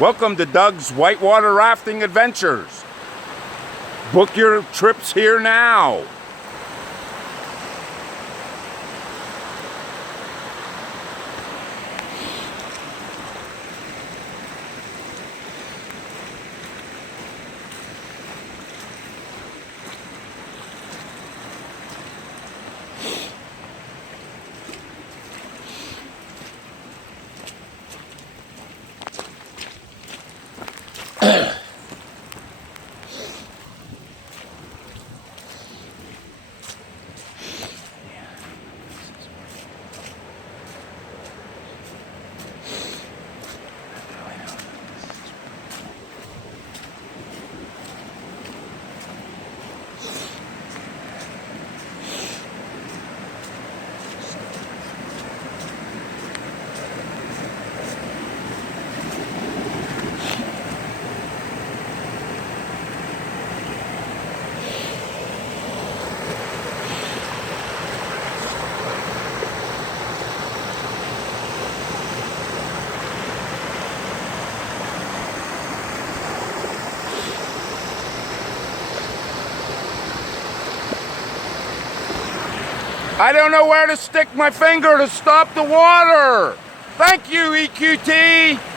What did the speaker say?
Welcome to Doug's Whitewater Rafting Adventures. Book your trips here now. I don't know where to stick my finger to stop the water. Thank you, EQT.